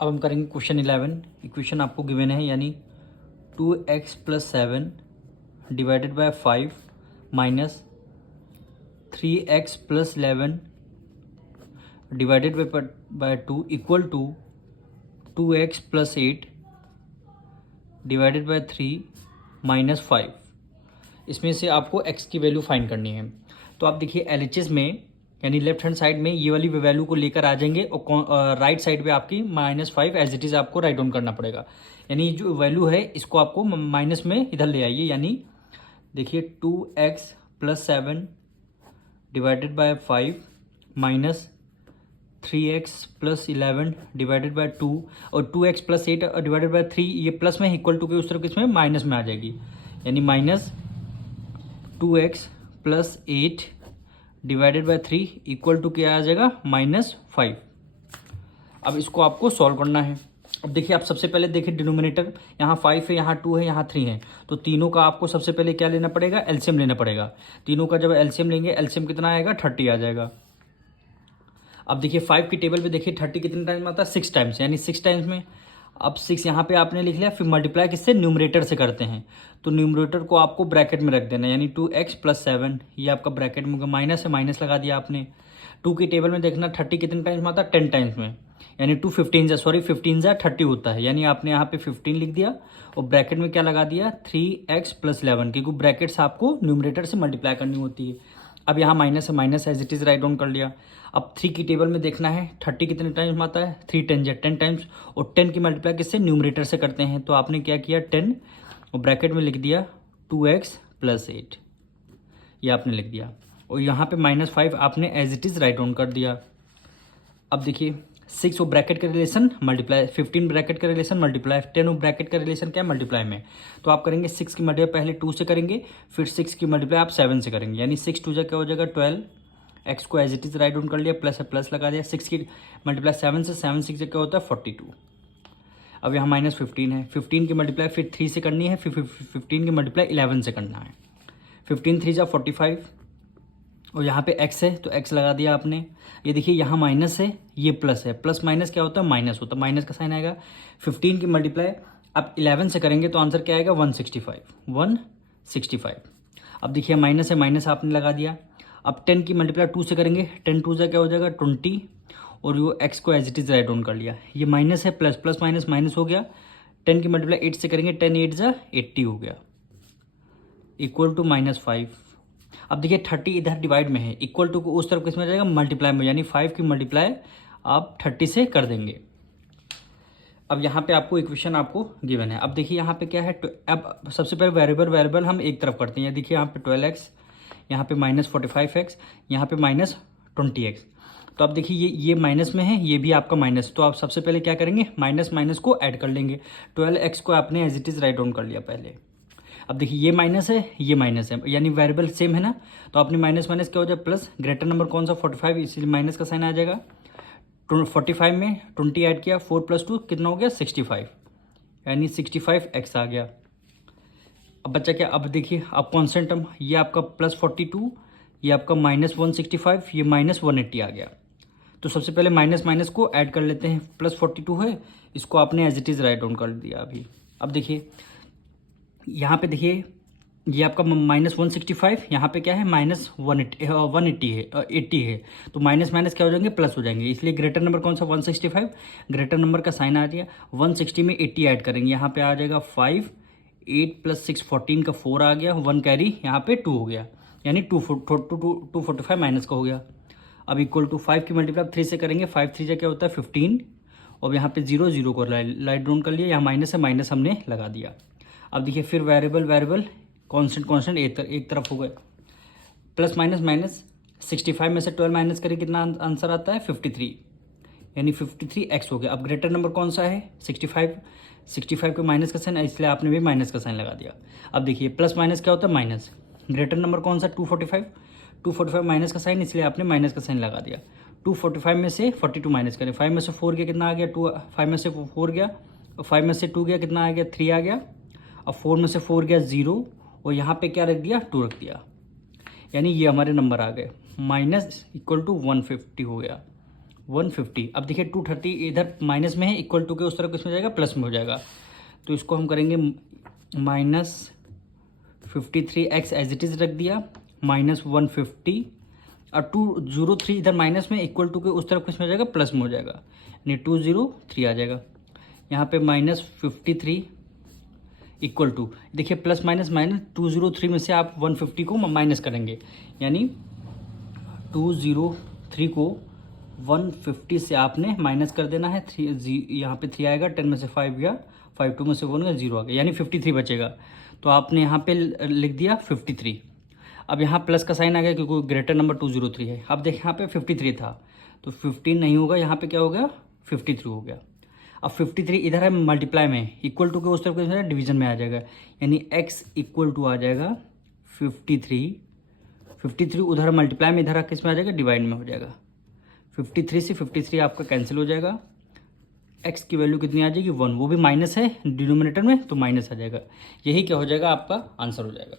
अब हम करेंगे क्वेश्चन 11। इक्वेशन आपको गिवन है, यानी 2x + 7 divided by 5 minus 3x + 11 divided by 2 equal to 2x + 8 divided by 3 minus 5। इसमें से आपको x की वैल्यू फाइंड करनी है। तो आप देखिए LHS में, यानी लेफ्ट हैंड साइड में ये वाली वैल्यू को लेकर आ जाएंगे और राइट साइड पे आपकी -5 एज इट इज़ आपको राइट डाउन करना पड़ेगा। यानी जो वैल्यू है इसको आपको माइनस में इधर ले आइए। यानी देखिए 2x + 7 divided by 5 minus 3x + 11 divided by 2 और 2x + 8 डिवाइडेड बाय 3, ये प्लस में इक्वल टू के उस तरफ किसमें माइनस में आ जाएगी। यानी minus 2x + 8 divided by 3 equal to क्या आ जाएगा -5। अब इसको आपको सॉल्व करना है। अब देखिए, आप सबसे पहले देखिए डिनोमिनेटर यहाँ 5 है, यहाँ 2 है, यहाँ 3 है, तो तीनों का आपको सबसे पहले क्या लेना पड़ेगा, एलसीएम लेना पड़ेगा। तीनों का जब एलसीएम लेंगे, एलसीएम कितना आएगा, 30 आ जाएगा। अब देखिए 5 की टेबल पे देखिए 30 कितने टाइम्स आता है, 6 टाइम्स, यानी 6 टाइम्स में अब 6 यहाँ पे आपने लिख लिया, फिर मल्टीप्लाई किससे, न्यूमरेटर से करते हैं। तो न्यूमरेटर को आपको ब्रैकेट में रख देना, यानी 2x + 7, ये आपका ब्रैकेट में माइनस है, माइनस लगा दिया आपने। 2 की टेबल में देखना 30 कितने टाइम्स में आता है, 10 टाइम्स में, यानी 2 15 30 होता है, यानी आपने यहाँ पे 15 लिख दिया और ब्रैकेट में क्या लगा दिया, 3x + 11, क्योंकि ब्रैकेट्स आपको न्यूमरेटर से मल्टीप्लाई करनी होती है। अब यहाँ माइनस है, minus as it is write down कर लिया। अब 3 की टेबल में देखना है 30 कितने टाइम्स में आता है, 3 10 10 टाइम्स, और 10 की मल्टीप्लाई किससे, न्यूमरेटर से करते हैं। तो आपने क्या किया, 10 और ब्रैकेट में लिख दिया 2x + 8, ये आपने लिख दिया, और यहाँ पे -5 आपने as it is write down कर दिया। अब देखिए 6 और ब्रैकेट का रिलेशन मल्टीप्लाई, 15 ब्रैकेट का रिलेशन मल्टीप्लाई, 10 और ब्रैकेट का रिलेशन क्या है, मल्टीप्लाई में। तो आप करेंगे 6 की मल्टीप्लाई पहले 2 से करेंगे, फिर 6 की मल्टीप्लाई आप 7 से करेंगे, यानी 6 2 क्या हो जाएगा 12, एक्स को as it is write down कर लिया, प्लस है प्लस लगा दिया, 6 की मल्टीप्लाई 7 से, 7 6 से क्या होता है 42। अब यहाँ -15 है, 15 की मल्टीप्लाई फिर 3 से करनी है, फिर 15 की मल्टीप्लाई 11 से करना है। 15 3 जा 45, और यहाँ पे x है तो x लगा दिया आपने। ये देखिए यहाँ माइनस है, ये प्लस है, प्लस माइनस क्या होता है, माइनस होता है, माइनस का साइन आएगा। 15 की मल्टीप्लाई अब 11 से करेंगे तो आंसर क्या आएगा, 165। अब देखिए माइनस है, माइनस आपने लगा दिया। अब 10 की मल्टीप्लाई 2 से करेंगे, 10 2 से क्या हो जाएगा 20, और वो x को as it is write down कर लिया। ये माइनस है, प्लस प्लस माइनस माइनस हो गया। 10 की मल्टीप्लाई 8 से करेंगे, 10 8 जा 80 हो गया, इक्वल टू -5। अब देखिए 30 इधर डिवाइड में है, इक्वल टू को उस तरफ किस में जाएगा, मल्टीप्लाई में, यानी 5 की मल्टीप्लाई आप 30 से कर देंगे। अब यहाँ पे आपको इक्वेशन आपको गिवन है। अब देखिए यहाँ पे क्या है, अब सबसे पहले वेरिएबल हम एक तरफ करते हैं। देखिए यहाँ पे 12x, यहाँ पे -45x, यहाँ पे -20x। तो अब देखिए ये माइनस में है, ये भी आपका माइनस, तो आप सबसे पहले क्या करेंगे, माइनस माइनस को ऐड कर लेंगे। 12x को आपने as it is write down कर लिया पहले। अब देखिए ये माइनस है, ये माइनस है, यानी वेरिएबल सेम है ना, तो आपने माइनस माइनस क्या हो जाए प्लस, ग्रेटर नंबर कौन सा 45, इसलिए माइनस का साइन आ जाएगा। 45 में 20 ऐड किया, 4 + 2 कितना हो गया 65, यानी 65x आ गया। अब बच्चा क्या, अब देखिए अब कॉन्स्टेंट टर्म, ये आपका +42, ये आपका -165, ये -180 आ गया। तो सबसे पहले माइनस माइनस को ऐड कर लेते हैं, +42 है, इसको आपने as it is write down कर दिया अभी। अब देखिए यहाँ पे देखिए ये आपका -165, यहाँ पे क्या है -180 है, 80 है, तो माइनस माइनस क्या हो जाएंगे, प्लस हो जाएंगे, इसलिए ग्रेटर नंबर कौन सा 165, ग्रेटर नंबर का साइन आ गया। 160 में 80 ऐड करेंगे, यहाँ पे आ जाएगा 5, 8 + 6 14 का 4 आ गया, 1 कैरी यहाँ पे 2 हो गया, यानी 245 माइनस का हो गया। अब इक्वल टू 5 की मल्टीप्लाई 3 से करेंगे, 5 3 से क्या होता है 15, और यहाँ पे 0 0 को लाइट डाउन कर लिया, यहाँ माइनस है, माइनस हमने लगा दिया। अब देखिए फिर वेरिएबल कांस्टेंट एक तरफ हो गए, प्लस माइनस माइनस, 65 में से 12 माइनस करें कितना आंसर आता है 53, यानी 53x हो गया। अब ग्रेटर नंबर कौन सा है 65 को माइनस का साइन, इसलिए आपने भी माइनस का साइन लगा दिया। अब देखिए प्लस माइनस क्या होता है माइनस, ग्रेटर नंबर कौन सा 245 माइनस का साइन, इसलिए आपने माइनस का साइन लगा दिया। 245 में से 42 माइनस करें, 5 में से 4 गया कितना आ गया 2, 5 में से 4 गया, 5 में से 2 गया कितना आ गया 3 आ गया। अब 4 में से 4 गया 0, और यहाँ पे क्या रख दिया 2 रख दिया, यानी ये हमारे नंबर आ गए, -=150 हो गया। 150। अब देखिए 230 इधर माइनस में है, इक्वल टू के उस तरफ किस में हो जाएगा, प्लस में हो जाएगा। तो इसको हम करेंगे -53x एज इट इज़ रख दिया, -150 और 203 इधर माइनस में, इक्वल टू के उस तरफ किस में हो जाएगा, प्लस में हो जाएगा, यानी 203 आ जाएगा। यहाँ पे -53 इक्वल टू, देखिए प्लस माइनस माइनस 203 में से आप 150 को माइनस करेंगे, यानी 203 को 150 से आपने माइनस कर देना है। यहाँ पे 3 आएगा, 10 में से 5 गया, 5 2 में से 1 गया, 0 आ गया, यानी 53 बचेगा। तो आपने यहाँ पे लिख दिया 53। अब यहाँ प्लस का साइन आ गया क्योंकि ग्रेटर नंबर 203 है। अब देखें यहाँ पे 53 था, तो 15 नहीं होगा, यहाँ पे क्या हो गया, 53 हो गया। अब 53 इधर है मल्टीप्लाई में, इक्वल टू के उस तरफ के डिवीजन में आ जाएगा, यानी x इक्वल टू आ जाएगा 53 उधर मल्टीप्लाई में, इधर किस में आ जाएगा, डिवाइड में हो जाएगा। 53 से 53 आपका कैंसिल हो जाएगा, x की वैल्यू कितनी आ जाएगी, 1, वो भी माइनस है डिनोमिनेटर में, तो माइनस आ जाएगा। यही क्या हो जाएगा, आपका आंसर हो जाएगा।